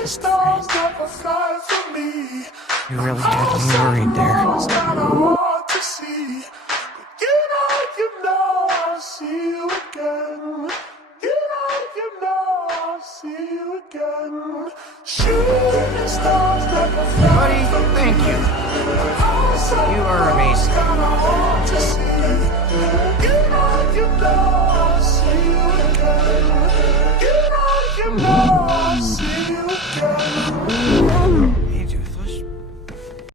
just afraid. You really had me worried there.